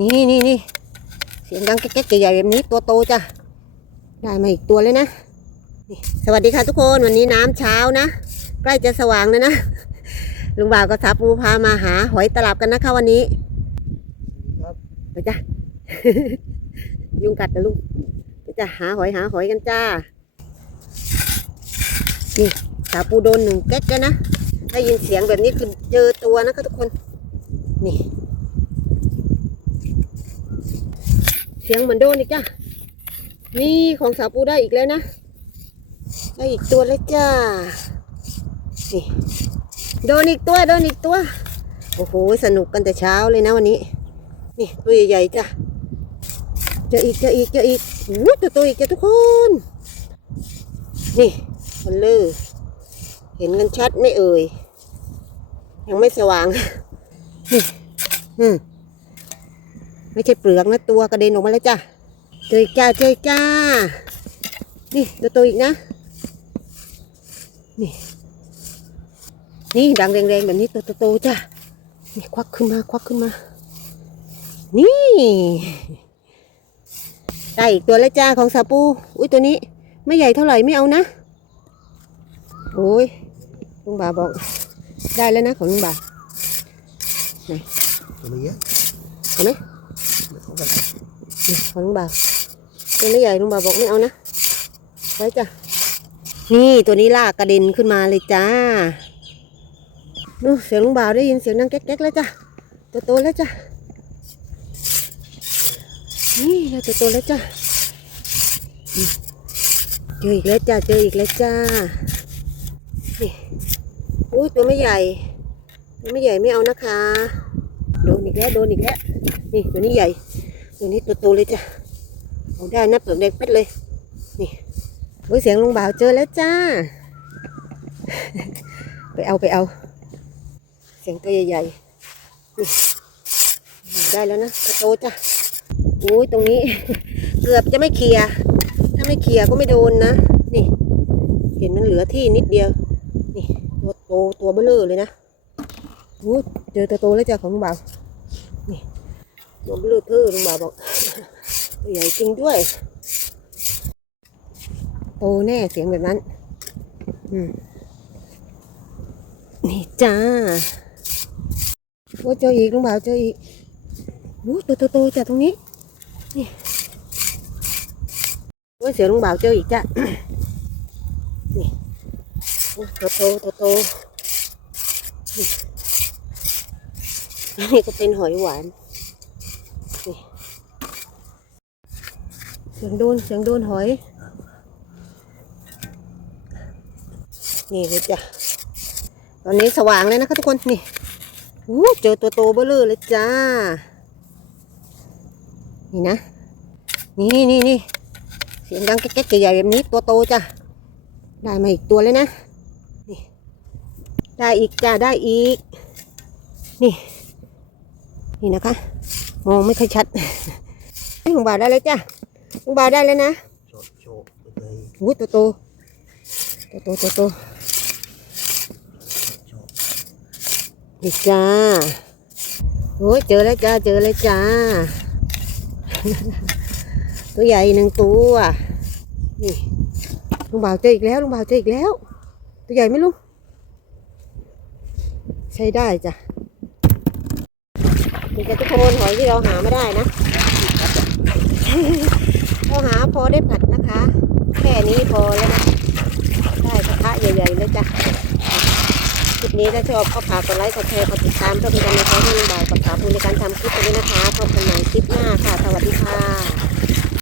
นี่นี่นี่เสียงดังแก๊กใหญ่ๆแบบนี้ตัวโตจ้ะได้มาอีกตัวเลยนะนสวัสดีค่ะทุกคนวันนี้น้ำเช้านะ ใกล้จะสว่างแล้วนะลุงบ่าวกับสาปูพามาหาหอยตลับกันนะคะวันนี้ครับไปจ้ะยุงกัดนะลุงไปจ้ะหาหอยหาหอยกันจ้านี่สาปูโดนหนึ่งแก๊กแล้วนะได้ยินเสียงแบบนี้คือเจอตัวนะคะทุกคน นี่ เสียงเหมือนโดนอีกจ้ะนี่ของสาปูได้อีกแล้วนะ ได้อีกตัวแล้วจ้า นี่ โดนอีกตัวโดนอีกตัว โอ้โห สนุกกันแต่เช้าเลยนะวันนี้ นี่ตัวใหญ่ๆจ้ะเจออีกเจออีกเจออีกอู้ตัวโตอีกจ้ะทุกคน นี่มันเลอเห็นกันชัดไม่เอ่ย ยังไม่สว่าง นี่ อืม ไม่ใช่เปลือกนะตัวกระเด็นออกมาแล้วจ้ะเจอจ้าเจอจ้า นี่ตัวอีกนะ นี่ นี่ดังแรงๆแบบนี้ตัวโตๆจ้ะนี่ควักขึ้นมาควักขึ้นมา นี่ได้อีกตัวแล้วจ้าของสาปู อุ้ยตัวนี้ ไม่ใหญ่เท่าไหร่ไม่เอานะ โอ้ยลุงบ่าบอก ได้แล้วนะของลุงบ่าตัวนี้ เห็นไหมไม่เข้ากันนี่ของลุงบ่าตัวไม่ใหญ่ลุงบ่าบอกไม่เอานะไว้จ้ะนี่ตัวนี้ลากกระเด็นขึ้นมาเลยจ้านู่นเสียงลุงบ่าวได้ยินเสียงนั่งแก๊กๆแล้วจ้ะตัวโตแล้วจ้ะนี่เราตัวโตแล้วจ้ะเจออีกแล้วจ้าเจออีกแล้วจ้านี่อุ้ยตัวไม่ใหญ่ตัวไม่ใหญ่ไม่เอานะคะ โดนอีกแล้วโดนอีกแล้ว นี่ตัวนี้ใหญ่ตัวนี้ตัวโตเลยจ้ะเอาได้นะเปลือกแดงเป็ดเลย นี่โอ้ยเสียงลุงบ่าวเจอแล้วจ้า ไปเอาไปเอา เสียงตัวใหญ่ๆนี่ได้แล้วนะตัวโตจ้ะโอ้ยตรงนี้ เกือบจะไม่เคลียร์ถ้าไม่เคลียร์ก็ไม่โดนนะ นี่ เห็นมันเหลือที่นิดเดียว นี่ ตัวโตตัวเบ้อเร่อเลยนะโอ้ยเจอตัวโตแล้วจ้ะของลุงบ่าวนี่ ตัวเบ้อเร่อเธอลุงบ่าวบอกตัวใหญ่จริงด้วยโตแน่เสียงแบบนั้นนี่จ้าโอ้เจออีกลุงบ่าวเจออีกโอ้ตัวโตๆจ้ะตรงนี้นี่โอ้เสียงลุงบ่าวเจออีกจ้ะนี่โอ้ตัวโตตัวโตนี่ก็เป็นหอยหวาน เสียงโดนเสียงโดนหอย นี่เลยจ้ะ ตอนนี้สว่างเลยนะคะทุกคน นี่อู้เจอตัวโตเบ้อเร่อเลยจ้า นี่นะ นี่นี่นี่เสียงดังแก๊กๆใหญ่ๆแบบนี้ตัวโตจ้ะ ได้มาอีกตัวเลยนะ นี่ ได้อีกจ้าได้อีก นี่ นี่นะคะ มองไม่ค่อยชัดให้ลุงบาทได้เลยจ้ะ ลุงบาทได้แล้วนะโชว์โชว์เลยอู้ตัวโตตัวโตตัวโตโชว์นี่จ้าโอ้ยเจอแล้วจ้าเจอแล้วจ้า ตัวใหญ่หนึ่งตัวนี่ลุงบ่าวเจออีกแล้วลุงบ่าวเจออีกแล้ว ตัวใหญ่ไหมลุงใช้ได้จ้ะนี่จะทุกคนหอยที่เราหาไม่ได้นะเราหา พอได้ผัดนะคะ แค่นี้พอแล้วนะได้กระทะใหญ่ๆแล้วจ้ะคลิปนี้ถ้าชอบก็ฝากกดไลค์กดแชร์กดติดตามเพื่อเป็นกำลังใจให้บ่าวกับสาวภูในการทำคลิปนี้นะคะพบกันใหม่คลิปหน้าค่ะ สวัสดีค่ะ